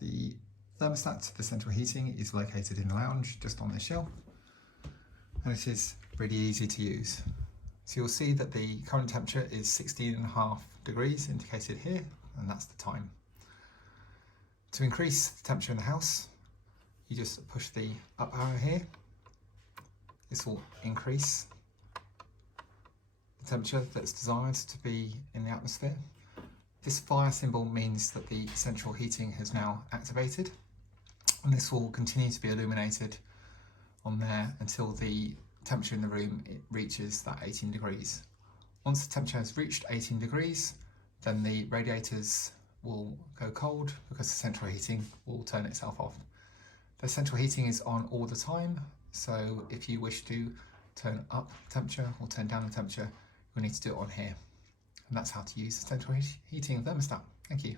The thermostat, the central heating, is located in the lounge just on this shelf, and it is really easy to use. So you'll see that the current temperature is 16.5 degrees indicated here, and that's the time. To increase the temperature in the house, you just push the up arrow here. This will increase the temperature that's desired to be in the atmosphere. This fire symbol means that the central heating has now activated, and this will continue to be illuminated on there until the temperature in the room reaches that 18 degrees. Once the temperature has reached 18 degrees, then the radiators will go cold because the central heating will turn itself off. The central heating is on all the time, so if you wish to turn up the temperature or turn down the temperature, you'll need to do it on here. And that's how to use the central heating thermostat. Thank you.